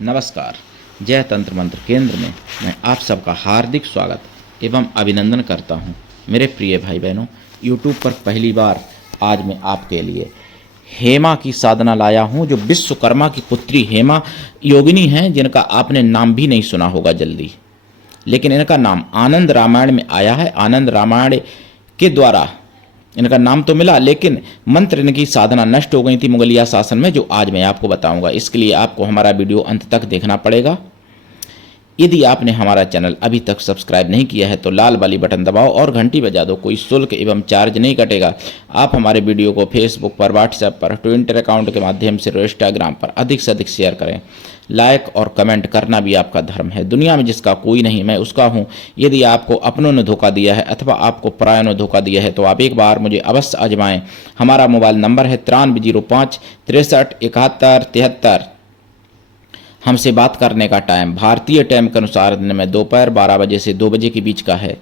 नमस्कार। जय तंत्र मंत्र केंद्र में मैं आप सबका हार्दिक स्वागत एवं अभिनंदन करता हूं। मेरे प्रिय भाई बहनों, यूट्यूब पर पहली बार आज मैं आपके लिए हेमा की साधना लाया हूं, जो विश्वकर्मा की पुत्री हेमा योगिनी हैं, जिनका आपने नाम भी नहीं सुना होगा जल्दी, लेकिन इनका नाम आनंद रामायण में आया है। आनंद रामायण के द्वारा इनका नाम तो मिला, लेकिन मंत्र इनकी साधना नष्ट हो गई थी मुगलिया शासन में, जो आज मैं आपको बताऊंगा। इसके लिए आपको हमारा वीडियो अंत तक देखना पड़ेगा। यदि आपने हमारा चैनल अभी तक सब्सक्राइब नहीं किया है तो लाल वाली बटन दबाओ और घंटी बजा दो। कोई शुल्क एवं चार्ज नहीं कटेगा। आप हमारे वीडियो को फेसबुक पर, व्हाट्सएप पर, ट्विटर अकाउंट के माध्यम से, इंस्टाग्राम पर अधिक से अधिक शेयर करें। लाइक और कमेंट करना भी आपका धर्म है। दुनिया में जिसका कोई नहीं, मैं उसका हूँ। यदि आपको अपनों ने धोखा दिया है अथवा आपको परायों ने धोखा दिया है तो आप एक बार मुझे अवश्य आजमाएं। हमारा मोबाइल नंबर है 9305 63 71 73। हमसे बात करने का टाइम भारतीय टाइम के अनुसार दिन में दोपहर 12 बजे से 2 बजे के बीच का है।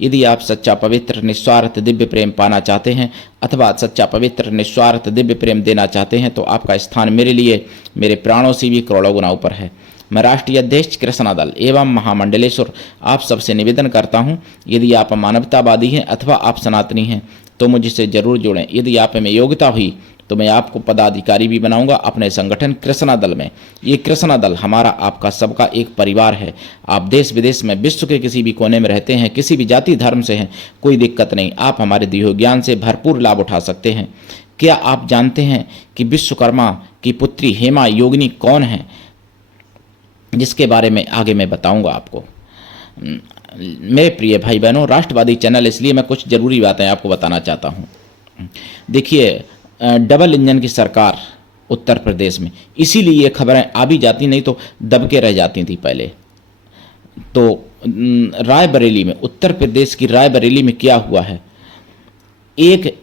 यदि आप सच्चा पवित्र निस्वार्थ दिव्य प्रेम पाना चाहते हैं अथवा सच्चा पवित्र निस्वार्थ दिव्य प्रेम देना चाहते हैं तो आपका स्थान मेरे लिए मेरे प्राणों से भी करोड़ों गुना ऊपर है। मैं राष्ट्रीय अध्यक्ष कृष्णा दल एवं महामंडलेश्वर आप सबसे निवेदन करता हूं, यदि आप मानवतावादी हैं अथवा आप सनातनी हैं तो मुझसे जरूर जुड़ें। यदि आप में योग्यता हुई तो मैं आपको पदाधिकारी भी बनाऊंगा अपने संगठन कृष्णा दल में। ये कृष्णा दल हमारा आपका सबका एक परिवार है। आप देश विदेश में विश्व के किसी भी कोने में रहते हैं, किसी भी जाति धर्म से हैं, कोई दिक्कत नहीं। आप हमारे दिए हुए ज्ञान से भरपूर लाभ उठा सकते हैं। क्या आप जानते हैं कि विश्वकर्मा की पुत्री हेमा योगिनी कौन है, जिसके बारे में आगे मैं बताऊंगा आपको। मेरे प्रिय भाई बहनों, राष्ट्रवादी चैनल इसलिए मैं कुछ जरूरी बातें आपको बताना चाहता हूँ। देखिए, डबल इंजन की सरकार उत्तर प्रदेश में, इसीलिए ये खबरें आ भी जाती, नहीं तो दब के रह जाती थी पहले। तो रायबरेली में, उत्तर प्रदेश की रायबरेली में क्या हुआ है, एक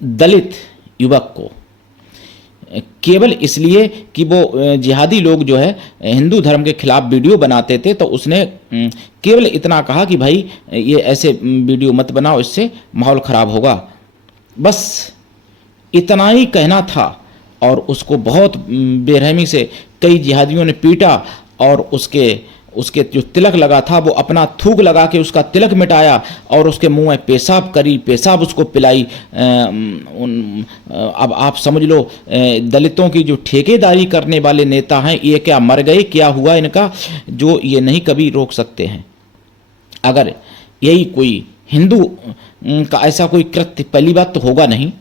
दलित युवक को केवल इसलिए कि वो जिहादी लोग जो है हिंदू धर्म के खिलाफ वीडियो बनाते थे, तो उसने केवल इतना कहा कि भाई ये ऐसे वीडियो मत बनाओ, इससे माहौल खराब होगा। बस इतना ही कहना था और उसको बहुत बेरहमी से कई जिहादियों ने पीटा और उसके जो तिलक लगा था वो अपना थूक लगा के उसका तिलक मिटाया और उसके मुंह में पेशाब करी, पेशाब उसको पिलाई। अब आप समझ लो, दलितों की जो ठेकेदारी करने वाले नेता हैं, ये क्या मर गए, क्या हुआ इनका, जो ये नहीं कभी रोक सकते हैं। अगर यही कोई हिंदू का ऐसा कोई कृत्य, पहली बात तो होगा नहीं,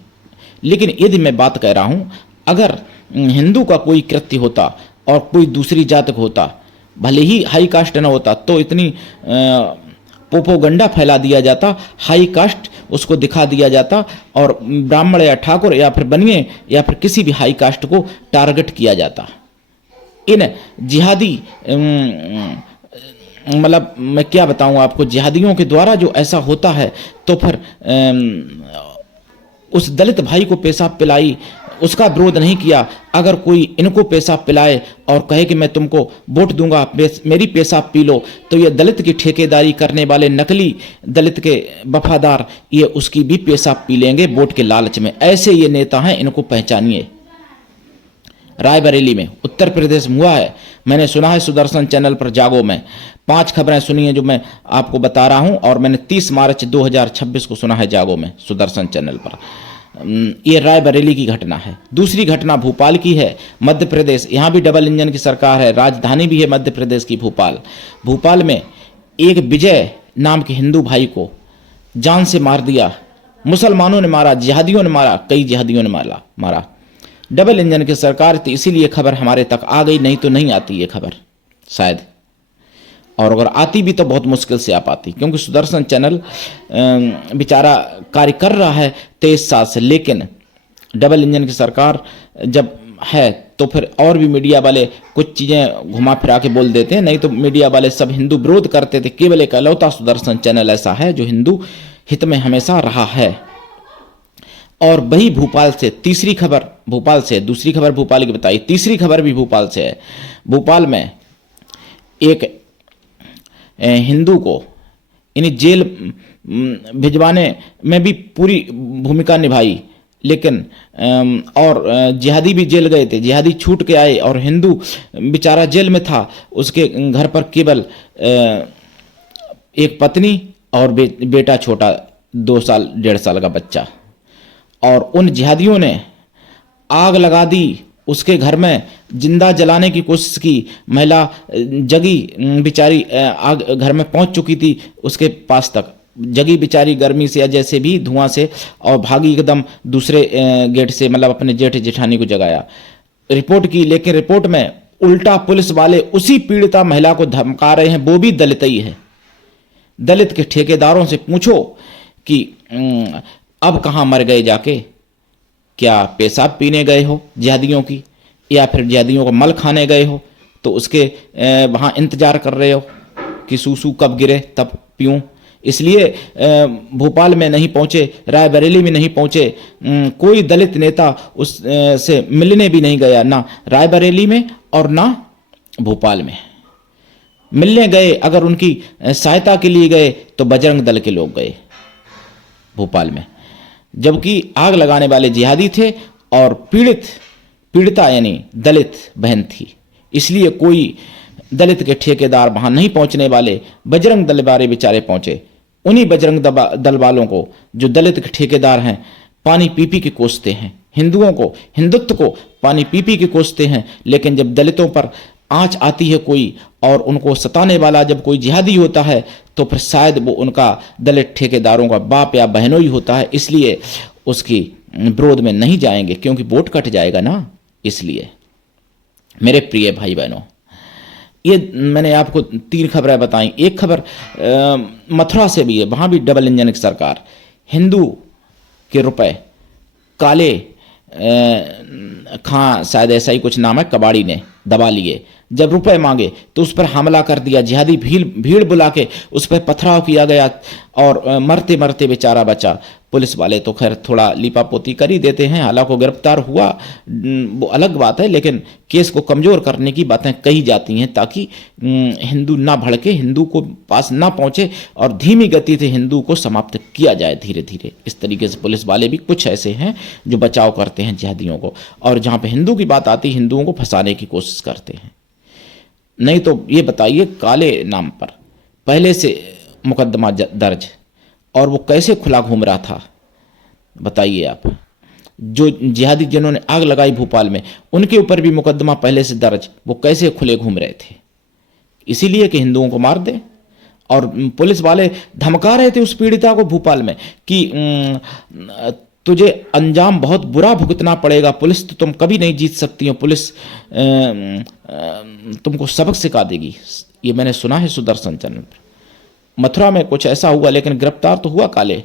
लेकिन यदि मैं बात कह रहा हूं, अगर हिंदू का कोई कृत्य होता और कोई दूसरी जात का होता, भले ही हाई कास्ट न होता, तो इतनी पोपोगंडा फैला दिया जाता, हाई कास्ट उसको दिखा दिया जाता और ब्राह्मण या ठाकुर या फिर बनिए या फिर किसी भी हाई कास्ट को टारगेट किया जाता। इन जिहादी मतलब मैं क्या बताऊं आपको, जिहादियों के द्वारा जो ऐसा होता है, तो फिर उस दलित भाई को पेशाब पिलाई, उसका विरोध नहीं किया। अगर कोई इनको पेशाब पिलाए और कहे कि मैं तुमको वोट दूंगा, मेरी पेशाब पी लो, तो ये दलित की ठेकेदारी करने वाले नकली दलित के वफादार ये उसकी भी पेशाब पी लेंगे वोट के लालच में। ऐसे ये नेता हैं, इनको पहचानिए। रायबरेली में, उत्तर प्रदेश में हुआ है। मैंने सुना है सुदर्शन चैनल पर जागो में 5 खबरें सुनी हैं जो मैं आपको बता रहा हूं, और मैंने 30 मार्च 2026 को सुना है जागो में सुदर्शन चैनल पर। ये रायबरेली की घटना है। दूसरी घटना भोपाल की है, मध्य प्रदेश। यहाँ भी डबल इंजन की सरकार है, राजधानी भी है मध्य प्रदेश की भोपाल। भोपाल में एक विजय नाम के हिंदू भाई को जान से मार दिया। मुसलमानों ने मारा, जिहादियों ने मारा, कई जिहादियों ने मारा। डबल इंजन की सरकार थी, इसीलिए खबर हमारे तक आ गई, नहीं तो नहीं आती ये खबर शायद, और अगर आती भी तो बहुत मुश्किल से आ पाती, क्योंकि सुदर्शन चैनल बेचारा कार्य कर रहा है 23 साल से। लेकिन डबल इंजन की सरकार जब है तो फिर और भी मीडिया वाले कुछ चीज़ें घुमा फिरा के बोल देते हैं, नहीं तो मीडिया वाले सब हिंदू विरोध करते थे। केवल एक अलौता सुदर्शन चैनल ऐसा है जो हिंदू हित में हमेशा रहा है। और वही भोपाल से तीसरी खबर, भोपाल से दूसरी खबर भोपाल की बताई, तीसरी खबर भी भोपाल से है। भोपाल में एक हिंदू को इन्हें जेल भिजवाने में भी पूरी भूमिका निभाई लेकिन और जिहादी भी जेल गए थे, जिहादी छूट के आए और हिंदू बेचारा जेल में था। उसके घर पर केवल एक पत्नी और बेटा छोटा 2 साल 1.5 साल का बच्चा। और उन जिहादियों ने आग लगा दी उसके घर में, जिंदा जलाने की कोशिश की। महिला जगी बेचारी, आग घर में पहुंच चुकी थी उसके पास तक, जगी बेचारी गर्मी से या जैसे भी धुआं से, और भागी एकदम दूसरे गेट से, मतलब अपने जेठ जेठानी को जगाया। रिपोर्ट की, लेकिन रिपोर्ट में उल्टा पुलिस वाले उसी पीड़िता महिला को धमका रहे हैं, वो भी दलित ही है। दलित के ठेकेदारों से पूछो कि अब कहाँ मर गए जाके, क्या पेशाब पीने गए हो जिहादियों की, या फिर जिहादियों को मल खाने गए हो तो उसके वहाँ इंतजार कर रहे हो कि सूसू कब गिरे तब पीऊँ। इसलिए भोपाल में नहीं पहुँचे, रायबरेली में नहीं पहुँचे, कोई दलित नेता उस से मिलने भी नहीं गया, ना रायबरेली में और ना भोपाल में। मिलने गए, अगर उनकी सहायता के लिए गए तो बजरंग दल के लोग गए भोपाल में, जबकि आग लगाने वाले जिहादी थे और पीड़िता यानी दलित बहन थी। इसलिए कोई दलित के ठेकेदार वहां नहीं पहुंचने वाले, बजरंग दल वाले बेचारे पहुंचे। उन्हीं बजरंग दल वालों को, जो दलित के ठेकेदार हैं, पानी पी पी के कोसते हैं, हिंदुओं को, हिंदुत्व को पानी पी पी के कोसते हैं। लेकिन जब दलितों पर आंच आती है कोई, और उनको सताने वाला जब कोई जिहादी होता है, तो फिर शायद वो उनका दलित ठेकेदारों का बाप या बहनों ही होता है। इसलिए उसकी विरोध में नहीं जाएंगे, क्योंकि वोट कट जाएगा ना। इसलिए मेरे प्रिय भाई बहनों, ये मैंने आपको 3 खबरें बताई। एक खबर मथुरा से भी है, वहाँ भी डबल इंजन की सरकार। हिंदू के रुपए काले खां, शायद ऐसा ही कुछ नाम है, कबाड़ी ने दबा लिए। जब रुपए मांगे तो उस पर हमला कर दिया, जिहादी भीड़ बुला के उस पर पथराव किया गया, और मरते मरते बेचारा बचा। पुलिस वाले तो खैर थोड़ा लिपापोती कर ही देते हैं, हालांकि गिरफ्तार हुआ वो अलग बात है, लेकिन केस को कमज़ोर करने की बातें कही जाती हैं, ताकि हिंदू ना भड़के, हिंदू को पास ना पहुँचे, और धीमी गति से हिंदू को समाप्त किया जाए धीरे धीरे। इस तरीके से पुलिस वाले भी कुछ ऐसे हैं जो बचाव करते हैं जिहादियों को, और जहाँ पे हिंदू की बात आती है हिंदुओं को फंसाने की कोशिश करते हैं। नहीं तो ये बताइए, काले नाम पर पहले से मुकदमा दर्ज, और वो कैसे खुला घूम रहा था बताइए आप। जो जिहादी जिन्होंने आग लगाई भोपाल में, उनके ऊपर भी मुकदमा पहले से दर्ज, वो कैसे खुले घूम रहे थे? इसीलिए कि हिंदुओं को मार दे। और पुलिस वाले धमका रहे थे उस पीड़िता को भोपाल में कि तुझे अंजाम बहुत बुरा भुगतना पड़ेगा, पुलिस तो तुम कभी नहीं जीत सकती हो, पुलिस तुमको सबक सिखा देगी। ये मैंने सुना है सुदर्शन चंद्र। मथुरा में कुछ ऐसा हुआ, लेकिन गिरफ्तार तो हुआ काले।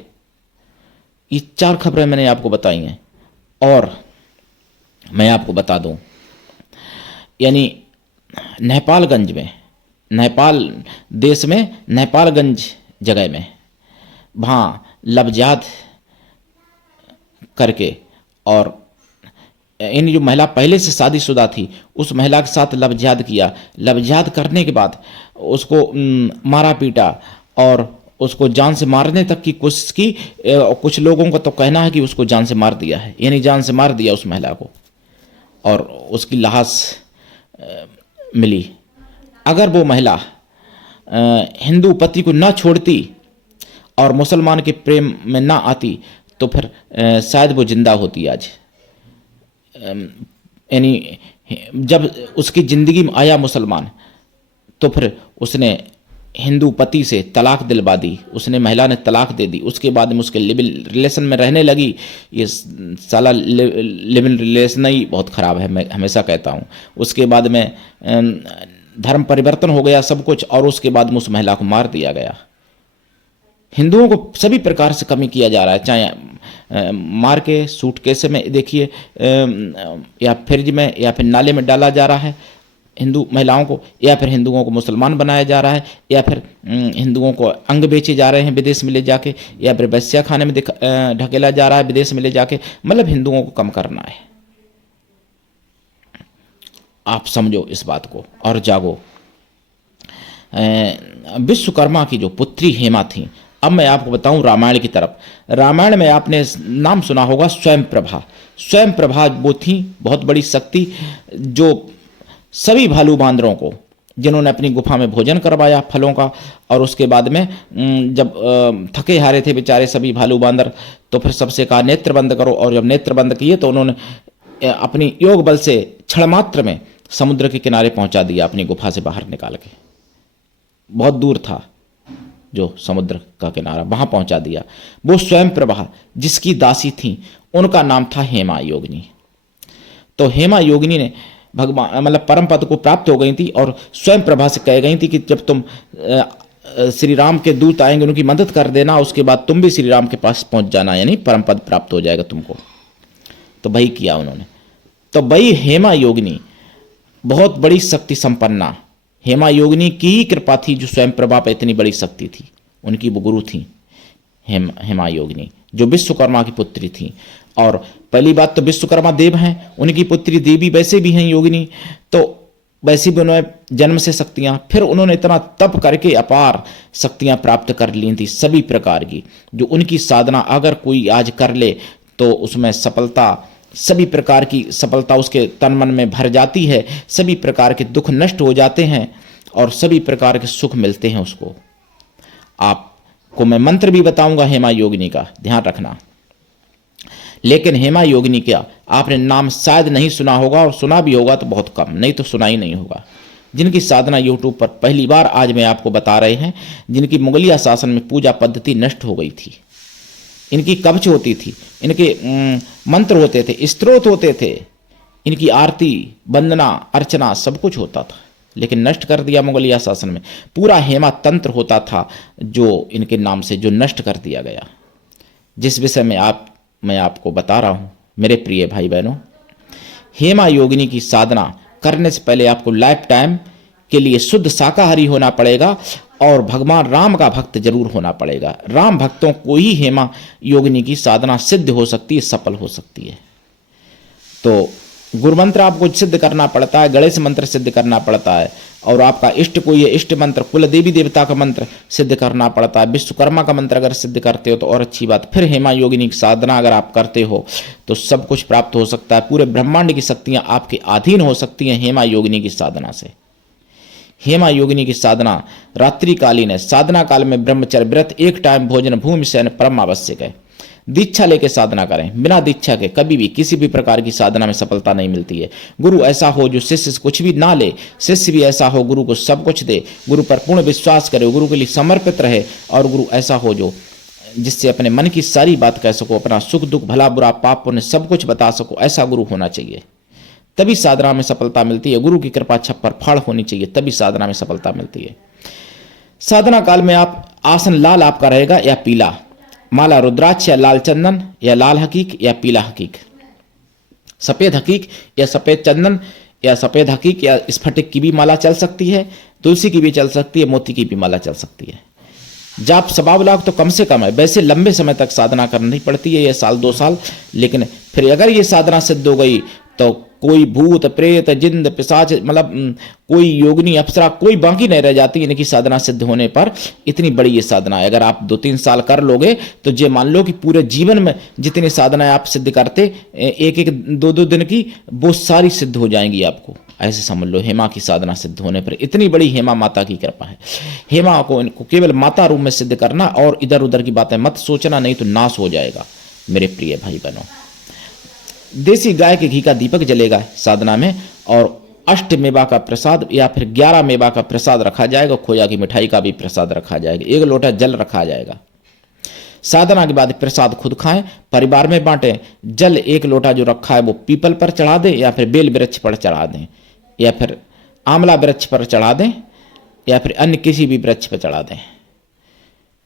ये 4 खबरें मैंने आपको बताई हैं। और मैं आपको बता दूं, यानी नेपालगंज में, नेपाल देश में नेपालगंज जगह में, वहाँ लबजाद करके, और इन जो महिला पहले से शादीशुदा थी, उस महिला के साथ लबजाद किया। लबजाद करने के बाद उसको मारा पीटा, और उसको जान से मारने तक की कोशिश की। कुछ लोगों का तो कहना है कि उसको जान से मार दिया है, यानी जान से मार दिया उस महिला को, और उसकी लाश मिली। अगर वो महिला हिंदू पति को ना छोड़ती और मुसलमान के प्रेम में ना आती, तो फिर शायद वो जिंदा होती आज। यानी जब उसकी ज़िंदगी में आया मुसलमान, तो फिर उसने हिंदू पति से तलाक दिलवा दी, उसने महिला ने तलाक दे दी। उसके बाद में उसके लिव इन रिलेशन में रहने लगी। ये साला लिव इन रिलेशन ही बहुत ख़राब है, मैं हमेशा कहता हूँ। उसके बाद में धर्म परिवर्तन हो गया सब कुछ, और उसके बाद में उस महिला को मार दिया गया। हिंदुओं को सभी प्रकार से कमी किया जा रहा है, चाहे मार के सूटकेस में देखिए, या फ्रिज में, या फिर नाले में डाला जा रहा है हिंदू महिलाओं को, या फिर हिंदुओं को मुसलमान बनाया जा रहा है, या फिर हिंदुओं को अंग बेचे जा रहे हैं विदेश में ले जाके, या फिर वैश्या खाने में ढकेला जा रहा है विदेश में ले जाके। मतलब हिंदुओं को कम करना है। आप समझो इस बात को और जागो। विश्वकर्मा की जो पुत्री हेमा थी, अब मैं आपको बताऊं रामायण की तरफ। रामायण में आपने नाम सुना होगा स्वयं प्रभा। स्वयं प्रभा वो थी बहुत बड़ी शक्ति, जो सभी भालू बांदरों को, जिन्होंने अपनी गुफा में भोजन करवाया फलों का, और उसके बाद में जब थके हारे थे बेचारे सभी भालू बांदर, तो फिर सबसे कहा नेत्र बंद करो, और जब नेत्र बंद किए तो उन्होंने अपनी योग बल से क्षण मात्र में समुद्र के किनारे पहुंचा दिया, अपनी गुफा से बाहर निकाल के। बहुत दूर था जो समुद्र का किनारा, वहां पहुंचा दिया। वो स्वयं प्रभा जिसकी दासी थी, उनका नाम था हेमा योगिनी। तो हेमा योगिनी ने भगवान मतलब परम पद को प्राप्त हो गई थी, और स्वयं प्रभा से कह गई थी कि जब तुम श्री राम के दूत आएंगे उनकी मदद कर देना, उसके बाद तुम भी श्री राम के पास पहुंच जाना, यानी परम पद प्राप्त हो जाएगा तुमको। तो वही किया उन्होंने। तो वही हेमा योगिनी बहुत बड़ी शक्ति संपन्ना, हेमा योगिनी की ही कृपा थी जो स्वयं प्रभा पर इतनी बड़ी शक्ति थी। उनकी वो गुरु थी हेमा योगिनी, जो विश्वकर्मा की पुत्री थी। और पहली बात तो विश्वकर्मा देव हैं, उनकी पुत्री देवी वैसे भी हैं योगिनी, तो वैसे भी उन्होंने जन्म से शक्तियां, फिर उन्होंने इतना तप करके अपार शक्तियां प्राप्त कर ली थी सभी प्रकार की, जो उनकी साधना अगर कोई आज कर ले तो उसमें सफलता, सभी प्रकार की सफलता उसके तन मन में भर जाती है, सभी प्रकार के दुख नष्ट हो जाते हैं और सभी प्रकार के सुख मिलते हैं उसको। आपको मैं मंत्र भी बताऊंगा हेमा योगिनी का, ध्यान रखना। लेकिन हेमा योगिनी क्या आपने नाम शायद नहीं सुना होगा, और सुना भी होगा तो बहुत कम, नहीं तो सुना ही नहीं होगा। जिनकी साधना यूट्यूब पर पहली बार आज मैं आपको बता रहे हैं, जिनकी मुगलिया शासन में पूजा पद्धति नष्ट हो गई थी, इनकी कवच होती थी, इनके मंत्र होते थे, स्तोत्र होते थे, इनकी आरती वंदना अर्चना सब कुछ होता था, लेकिन नष्ट कर दिया मुगलिया शासन में। पूरा हेमा तंत्र होता था जो इनके नाम से जो नष्ट कर दिया गया। जिस विषय में मैं आपको बता रहा हूं मेरे प्रिय भाई बहनों, हेमा योगिनी की साधना करने से पहले आपको लाइफ टाइम के लिए शुद्ध शाकाहारी होना पड़ेगा और भगवान राम का भक्त जरूर होना पड़ेगा। राम भक्तों को ही हेमा योगिनी की साधना सिद्ध हो सकती है, सफल हो सकती है। तो गुरु मंत्र आपको सिद्ध करना पड़ता है, गणेश मंत्र सिद्ध करना पड़ता है, और आपका इष्ट कोई है इष्ट मंत्र, कुल देवी देवता का मंत्र सिद्ध करना पड़ता है। विश्वकर्मा का मंत्र अगर सिद्ध करते हो तो और अच्छी बात। फिर हेमा योगिनी की साधना अगर आप करते हो तो सब कुछ प्राप्त हो सकता है। पूरे ब्रह्मांड की शक्तियां आपके अधीन हो सकती हैं हेमा योगिनी की साधना से। हेमा योगिनी की साधना रात्रिकालीन है। साधना काल में ब्रह्मचर्य व्रत, एक टाइम भोजन, भूमि शयन परम आवश्यक है। दीक्षा लेके साधना करें, बिना दीक्षा के कभी भी किसी भी प्रकार की साधना में सफलता नहीं मिलती है। गुरु ऐसा हो जो शिष्य से कुछ भी ना ले, शिष्य भी ऐसा हो गुरु को सब कुछ दे, गुरु पर पूर्ण विश्वास करे, गुरु के लिए समर्पित रहे, और गुरु ऐसा हो जो जिससे अपने मन की सारी बात कह सको, अपना सुख दुख भला बुरा पाप पुण्य सब कुछ बता सको, ऐसा गुरु होना चाहिए। तभी साधना में सफलता मिलती है। गुरु की कृपा छप्पर फाड़ होनी चाहिए, तभी साधना में सफलता मिलती है। साधना काल में आप आसन लाल आपका रहेगा या पीला, माला रुद्राक्ष या लाल चंदन या लाल हकीक या पीला हकीक, सफेद हकीक या सफेद चंदन या सफेद हकीक या स्फटिक की भी माला चल सकती है, तुलसी की भी चल सकती है, मोती की भी माला चल सकती है। जाप सवा लाख तो कम से कम है। वैसे लंबे समय तक साधना करनी पड़ती है, ये साल 2 साल, लेकिन फिर अगर ये साधना सिद्ध हो गई तो कोई भूत प्रेत जिंद पिशाच मतलब कोई योगिनी अप्सरा कोई बाकी नहीं रह जाती इनकी साधना सिद्ध होने पर। इतनी बड़ी ये साधना है। अगर आप 2-3 साल कर लोगे तो ये मान लो कि पूरे जीवन में जितनी साधनाएं आप सिद्ध करते 1-1 2-2 दिन की, वो सारी सिद्ध हो जाएंगी आपको। ऐसे समझ लो हेमा की साधना सिद्ध होने पर। इतनी बड़ी हेमा माता की कृपा है। हेमा को इनको केवल माता रूप में सिद्ध करना, और इधर उधर की बातें मत सोचना, नहीं तो नाश हो जाएगा मेरे प्रिय भाई बहनों। देसी गाय के घी का दीपक जलेगा साधना में, और 8 मेवा का प्रसाद या फिर 11 मेवा का प्रसाद रखा जाएगा। खोया की मिठाई का भी प्रसाद रखा जाएगा। 1 लोटा जल रखा जाएगा। साधना के बाद प्रसाद खुद खाएं, परिवार में बांटें। जल 1 लोटा जो रखा है वो पीपल पर चढ़ा दें, या फिर बेल वृक्ष पर चढ़ा दें, या फिर आंवला वृक्ष पर चढ़ा दें, या फिर अन्य किसी भी वृक्ष पर चढ़ा दें।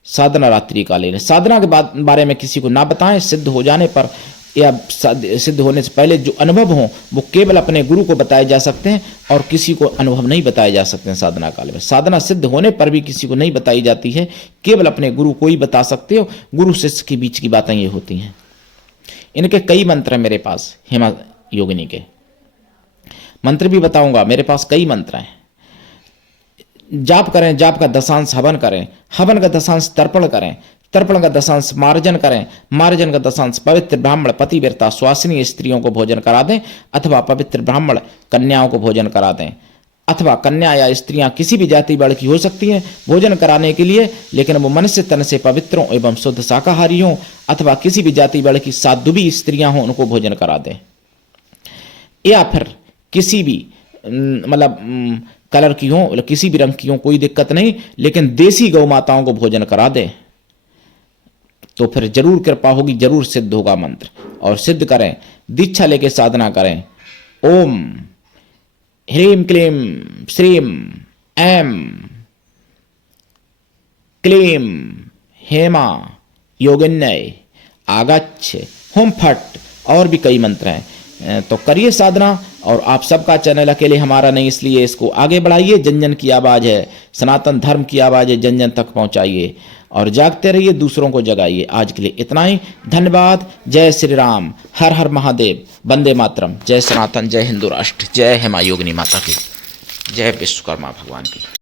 साधना रात्रि कालीन। साधना के बारे में किसी को ना बताएं। सिद्ध हो जाने पर या सिद्ध होने से पहले जो अनुभव हो वो केवल अपने गुरु को बताए जा सकते हैं, और किसी को अनुभव नहीं बताए जा सकते हैं साधना काल में। साधना सिद्ध होने पर भी किसी को नहीं बताई जाती है, केवल अपने गुरु को ही बता सकते हो। गुरु शिष्य के बीच की बातें ये होती हैं। इनके कई मंत्र हैं मेरे पास, हेमा योगिनी के मंत्र भी बताऊंगा। मेरे पास कई मंत्र हैं जाप करें, जाप का दशांश हवन करें, हवन का दशांश तर्पण करें, तर्पण का दशांश मार्जन करें, मार्जन का दशांश पवित्र ब्राह्मण पतिव्रता स्वासिनी स्त्रियों को भोजन करा दें, अथवा पवित्र ब्राह्मण कन्याओं को भोजन करा दें, अथवा कन्या या स्त्रियां किसी भी जाति वर्ग की हो सकती हैं भोजन कराने के लिए, लेकिन वो मनुष्य तन से पवित्रों एवं शुद्ध शाकाहारी हों, अथवा किसी भी जाति वर्ग की साध्वी स्त्रियां हों, उनको भोजन करा दें। या फिर किसी भी मतलब कलर की हों, मतलब किसी भी रंग की हों, कोई दिक्कत नहीं, लेकिन देसी गौ माताओं को भोजन करा दें, तो फिर जरूर कृपा होगी, जरूर सिद्ध होगा मंत्र। और सिद्ध करें, दीक्षा लेके साधना करें। ओम ह्रीम क्लीम श्रीम ऐम क्लीम हेमा योगिन्नय आगच्छ हुम फट, और भी कई मंत्र हैं। तो करिए साधना। और आप सबका चैनल अकेले हमारा नहीं, इसलिए इसको आगे बढ़ाइए। जन जन की आवाज़ है, सनातन धर्म की आवाज़ है, जन जन तक पहुंचाइए और जागते रहिए, दूसरों को जगाइए। आज के लिए इतना ही, धन्यवाद। जय श्री राम, हर हर महादेव, वंदे मातरम, जय सनातन, जय हिंदू राष्ट्र, जय हेमा योगिनी माता की, जय विश्वकर्मा भगवान की।